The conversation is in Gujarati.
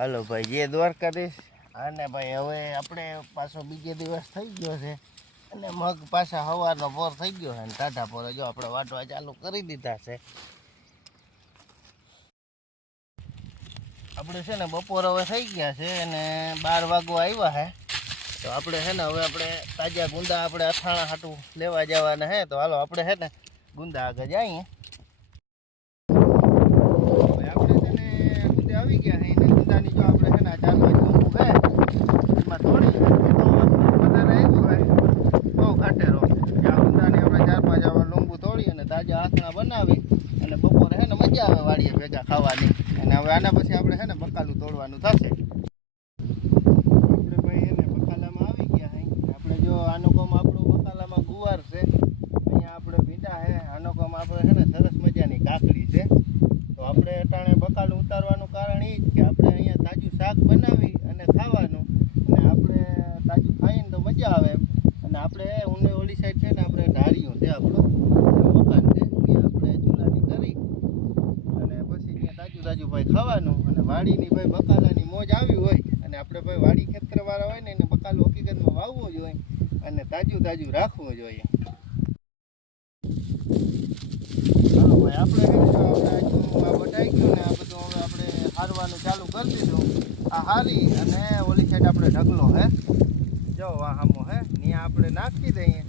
હાલો ભાઈ, જે દ્વારકાધીશ. અને ભાઈ હવે આપણે પાછો બીજે દિવસ થઈ ગયો છે અને મગ પાછા સવારનો પોર થઈ ગયો છે અને ટાઢા પોરે જો આપણે વાટવા ચાલુ કરી દીધા છે. આપણે છે ને બપોર હવે થઈ ગયા છે અને 12 વાગવા આવ્યા છે. તો આપણે છે ને હવે આપણે તાજા ગુંદા આપણે અથાણા હાટું લેવા જવાના છે. તો હાલો આપણે છે ને ગુંદા આગળ જઈએ. આપણે છે ને ગુંદે આવી ગયા છે. ગુંદાની જો આપણે છે ને 4-5 લીંબુ છે એમાં થોડી વધારે આવ્યું હોય બહુ ઘાટેરો. આ ગુંદાની આપણે 4-5 આવા લીંબુ તોડી અને તાજા અથાણા બનાવી અને બપોરે છે ને મજા આવે વાડીએ ભેગા ખાવાની. અને હવે આના પછી આપણે છે ને બકાલું તોડવાનું થશે. આપણે ભાઈ છે ને બકાલામાં આવી ગયા છે. આપણે જો આનો કોમ આપણું બકાલામાં ગુવાર છે, અહીંયા આપણે ભીંડા છે, આનો કોમ આપણે છે ને સરસ મજાની કાકડી છે. તો આપણે અટાણે બકાલું ઉતારવાનું કારણ એ જ કે આપણે અહીંયા તાજું શાક બનાવી અને ખાવાનું. અને આપણે તાજું ખાઈને તો મજા આવે એમ. અને આપણે ઓલી સાઈડ છે ને આપણે ઢાળીઓ છે આપણું મકાન છે, ત્યાં આપણે ચૂલાની કરી અને પછી ત્યાં તાજું ભાઈ ખાવાનું. અને વાડીની ભાઈ બકાલાની મોજ આવી હોય અને આપણે ભાઈ વાડી ખેતરવાળા હોય ને એને બકાલું હકીકતમાં વાવવું જોઈએ અને તાજું રાખવું જોઈએ. ચાલો ભાઈ, આપણે આ બટાઈ ગયું ને આ બધું હવે આપણે હારવાનું ચાલુ કરી દીધું. આ હારી અને ઓલી સાઈડ આપણે ઢગલો હે જો આ સામો હે ત્યાં આપણે નાખી દઈએ